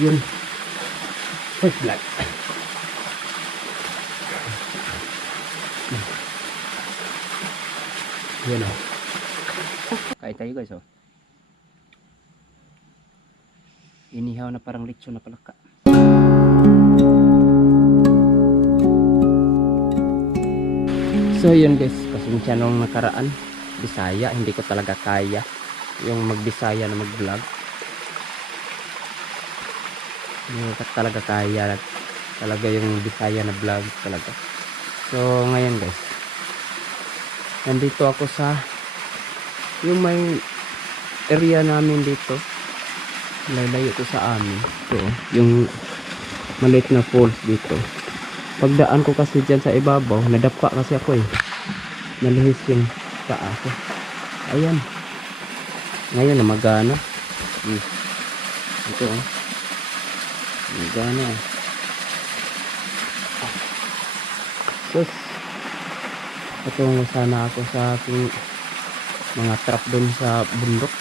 Yun. First vlog. Yun o. Kain tayo guys o. Inihaw na parang lechon na palaka. So yun guys, pasensya nung nakaraan Bisaya, hindi ko talaga kaya yung mag-Bisaya na mag-vlog. Hindi ko talaga kaya talaga yung Bisaya na vlog talaga. So ngayon guys, nandito ako sa yung may area namin dito. Lalayo ko sa amin. So yung maliit na falls dito. Pagdaan ko kasi dyan sa ibabaw, nadapa kasi ako eh. Nalihis yung paa ko. Ayan. Ngayon na magana. Ito oh. Magana eh. Sus. Patungo sana ako sa aking mga trap doon sa bundok.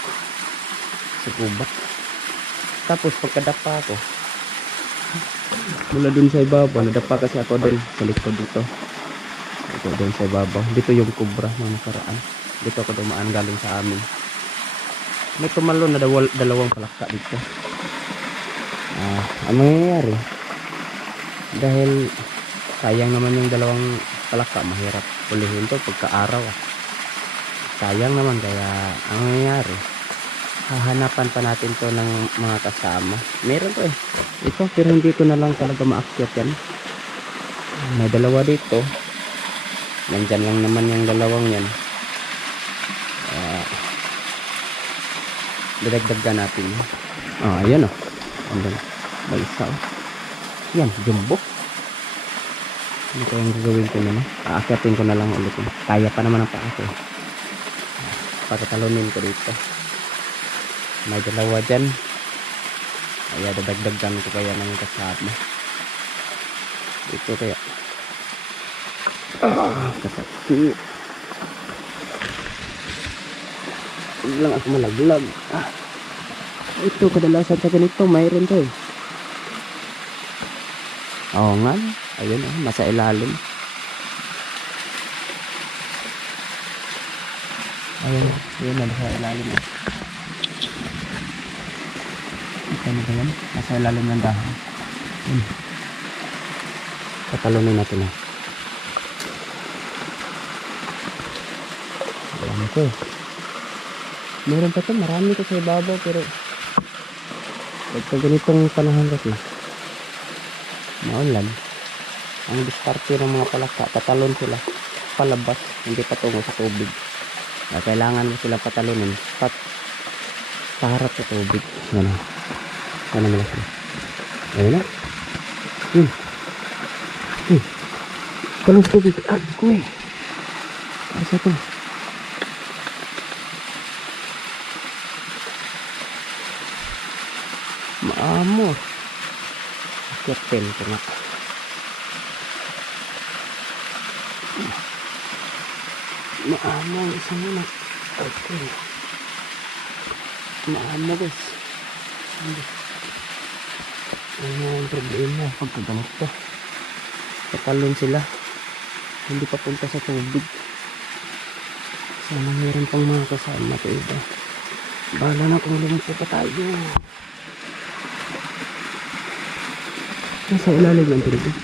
Sa gubat. Tapos pagkadapa ako, mula dun sa ibabaw, nadapa kasi ako dun sa likod dito. Ito dun sa ibabaw. Dito yung kubra ng nakaraan. Dito ako dumaan galing sa amin. May tumalo na dalawang palaka dito. Ang mangyayari, dahil sayang naman yung dalawang palaka, mahirap ulihin to pagka-araw. Sayang naman, kaya ang mangyayari, hahanapan pa natin to ng mga kasama. Meron to eh. Ito, pero hindi ko na lang talaga maakyat yan. May dalawa dito. Nandyan lang naman yung dalawang yan. Didagdagan natin. Ayan o. Andun. May isa o. Yan, jumbo. Ano ko yung gagawin ko na. Aakyatin ko na lang ulit. Kaya pa naman ang paa ko. Patatalunin ko dito. May dalawa dyan. Kaya dadagdagan ko kaya ng kasama. Ito kaya. Kasakit. Huwag lang ako malaglag. Ito kadalasan sa ganito. Mayroon to eh. Oo nga. Ayun oh. Nasa ilalim. Ayun. Ayun na. Nasa ilalim eh. Ano ba yan? Nasa ilalim ng dahon. Patalunin natin eh. Alam ko eh. Meron pa ito. Marami ko sa ibabaw pero pagka ganitong panahon kasi maulan, ang diskarte ng mga palaka, tatalon sila palabas, hindi patungo sa tubig. Kailangan mo silang patalunin sa harap sa tubig. Yan o. Ano malaki? Ayun na. Talong tubig. Kuy. Asa ito? Maamo. Akyatin ko nga. Maamo ang isa muna. Okay. Maamo guys. Ano ang problema pagka ganito? Tatalon sila. Hindi papunta sa tubig. Sana meron pang mga kasama ito iba. Bahala na kung lumpo pa tayo. Nasa ilalim ng tubig.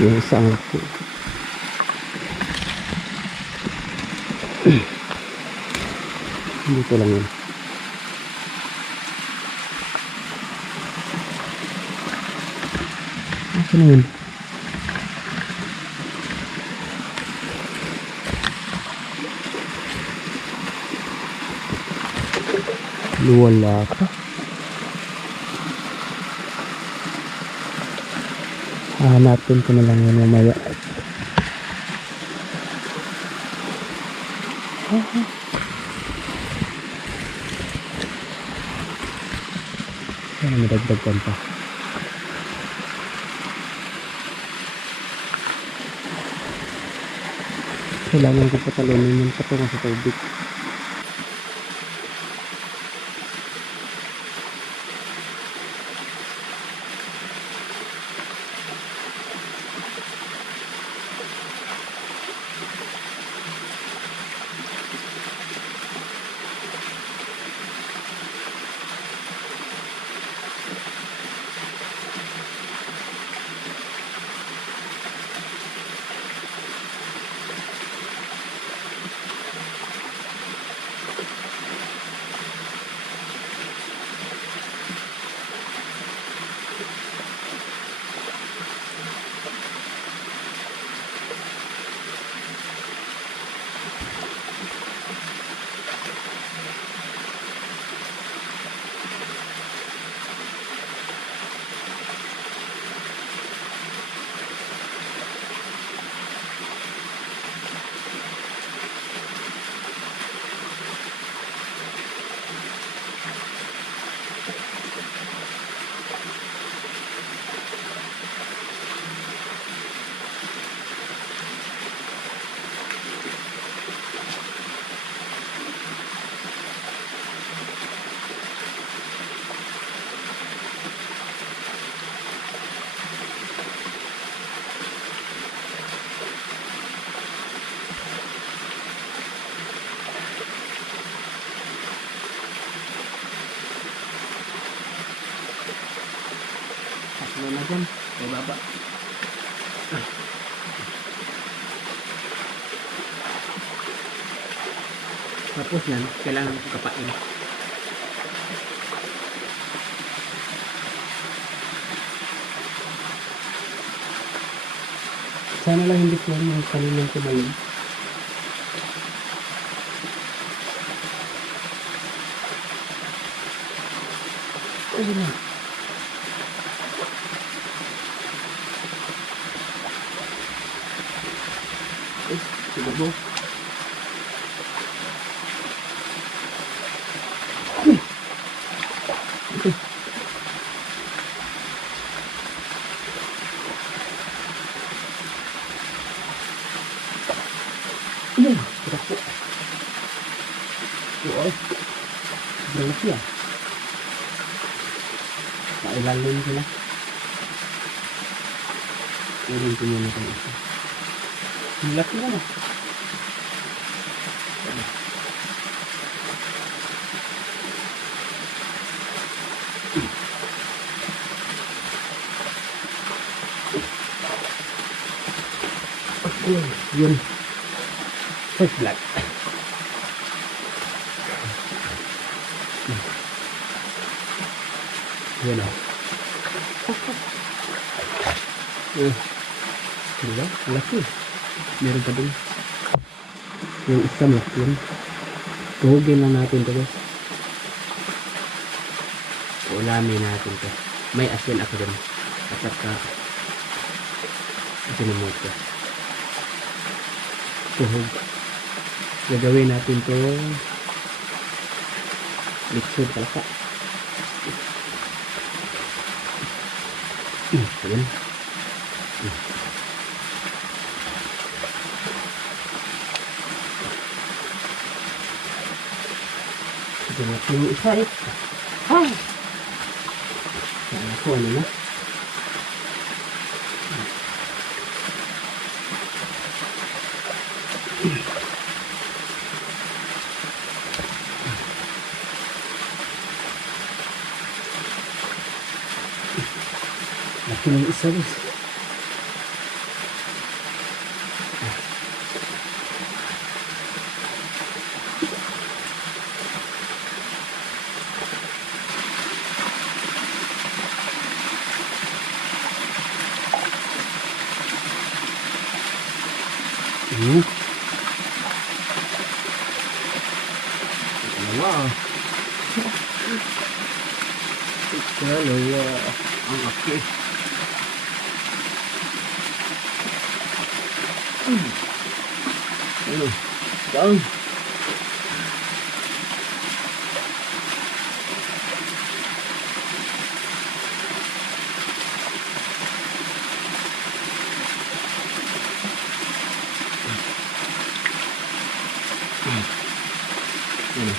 Yung isang laki. Dito lang yun. Asa na yun? Wala pa. Hanapin ko na lang yun mamaya. Sana madagdagan pa. Kailangan ko patalunin yung patungo sa tubig. Ano na dyan? Kay baba. Tapos yan, kailangan ko kapain. Sana lang hindi ko yung kaninang kumain. Ayun na. Sige mo. Berat po. Oy. Berat ya. Nailalim sila. Urin ko muna ito. Laki na na. Okay, yun. First vlog. Yan o. Diba? Laki. Meron pa dun. Yung isang laki yun. Tuhugin lang natin ito guys. Ulamin natin ito. May asin ako dun. At saka sinumot ko. Tuhog. Gagawin natin ito litsod palaka. Ayan. Ito natin yung isa eh. Ay! Sana ko ano na. Laki ng isa guys. Dalawa. Dalawa. Ang laki. Ano? Down. Ano?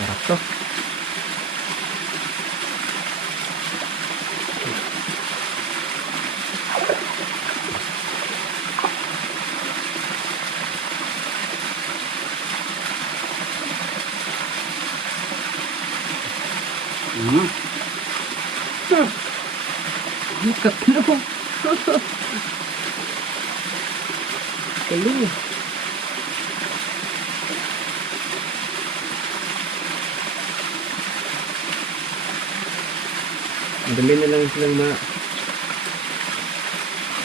Sarap to. Ang kaklo. Kaling. Madali na lang silang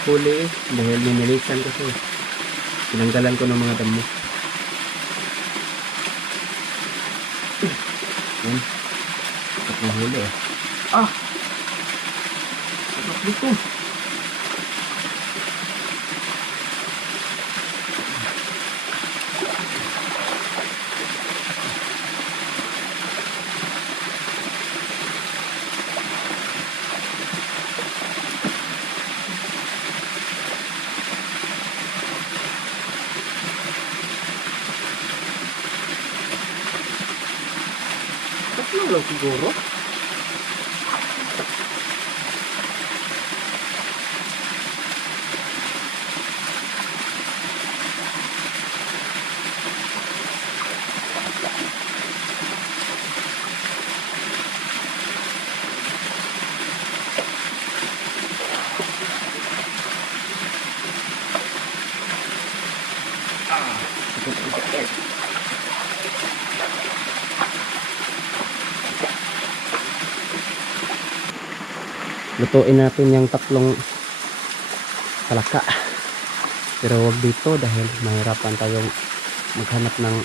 huli dahil ninilisan ko siya. Tinanggalan ko ng mga damo. Yan. At nahuli eh. Ah! Sarap dito. Tatlo lang siguro. Lutuin natin yung tatlong palaka. Pero wag dito dahil mahirapan tayong maghanap ng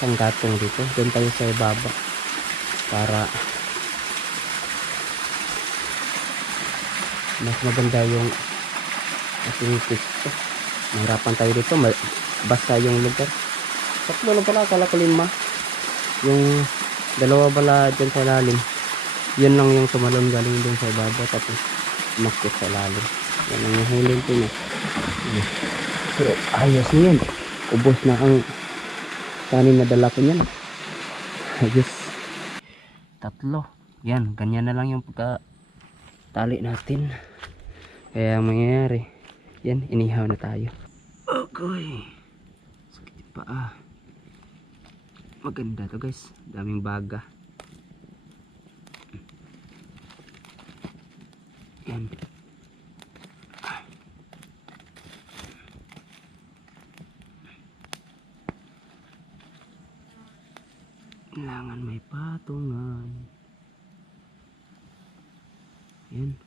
panggatong dito. Doon tayo sa ibaba para mas maganda yung ating pwesto. Mahirapan tayo dito, basta yung lugar. Tatlo na pala, akala ko 5. Yung dalawa pala dyan sa ilalim, yun lang yung tumalon galing dun sa ibaba, tapos umakyat sa ilalim. Yan ang huling ko na. Pero ayos na yan, ubos na ang kanin na dala ko yan. Ayos. Tatlo. Yan, ganyan na lang yung pagka-tali natin. Kaya ang mangyayari, yan, inihaw na tayo. Okay. Sakit pa Maganda to guys. Daming baga. Yan. Kailangan may patungan. Yan.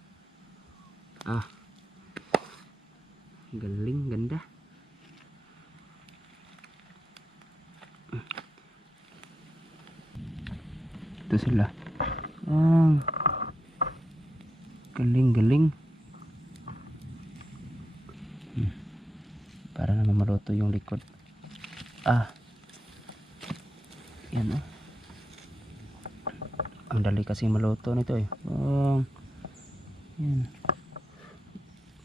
Galing, ganda. Ito sila. Galing, galing. Para naman maluto yung likod. Yan ang dali kasi maluto nito eh. Yan.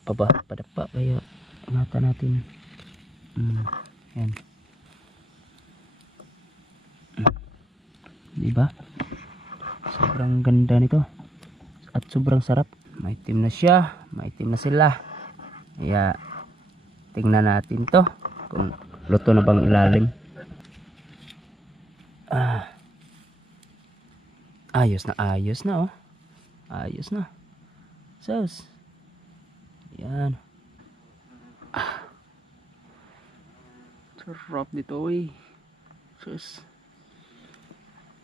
Padapa kaya mata natin. Yan. Diba? Sobrang ganda nito. At sobrang sarap. Maitim na siya. Maitim na sila. Kaya tingnan natin to kung luto na bang ilalim. Ayos na oh. Ayos na. Sus. Yan. Sarap dito eh. Sus.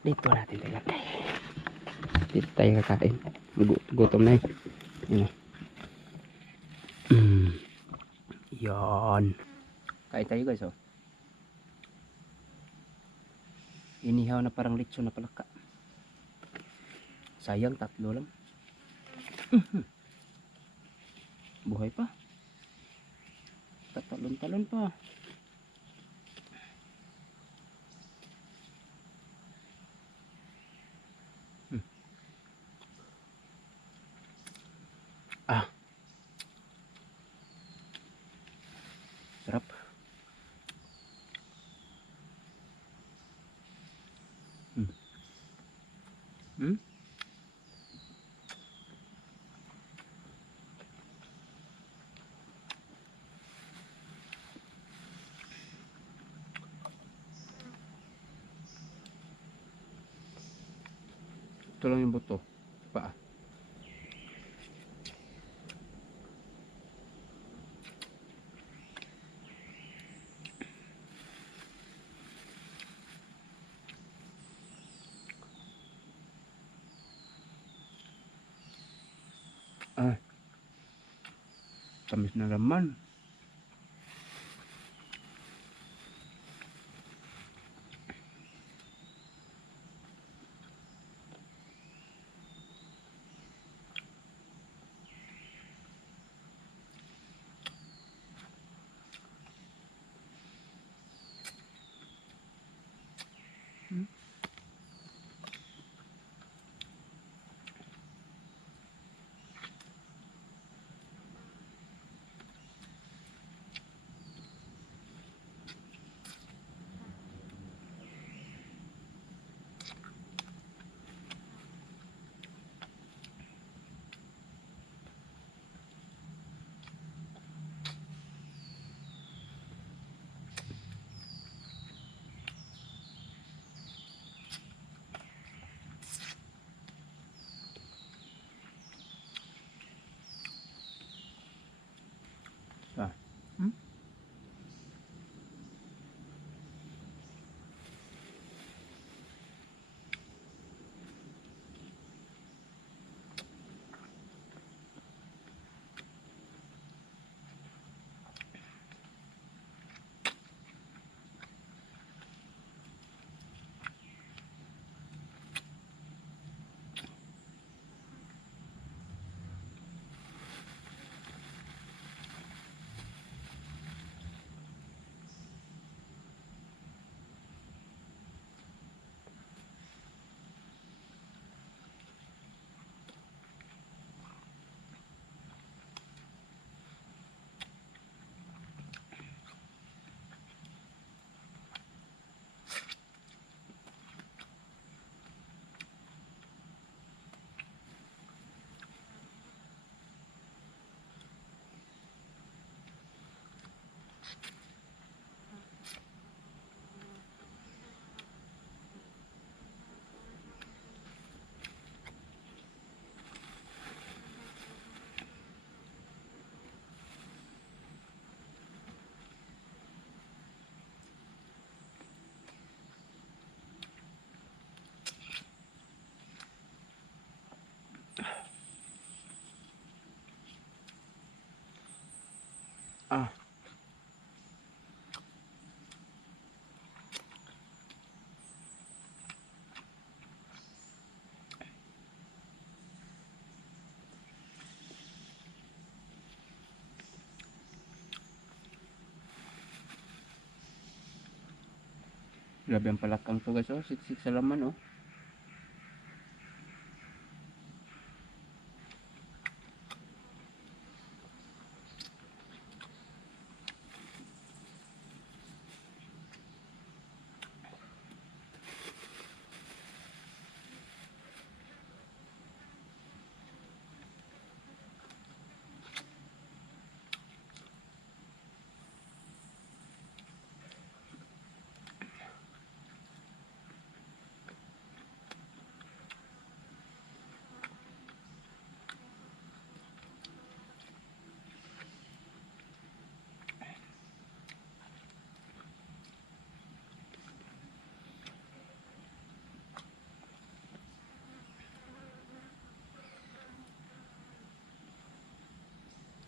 Dito natin ilagay. Dito tayo kakain. Gutom na eh. Yan. Kain tayo guys oh. Inihaw na parang litso na palaka. Sayang 3 lang. Buhay pa. Tatalon-talon pa. Sarap. Ito lang yung buto. Paa. Tamis na laman. Ah. Grabe ang palakang to guys, oh. Siksik sa laman, oh.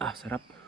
Ah, sarap.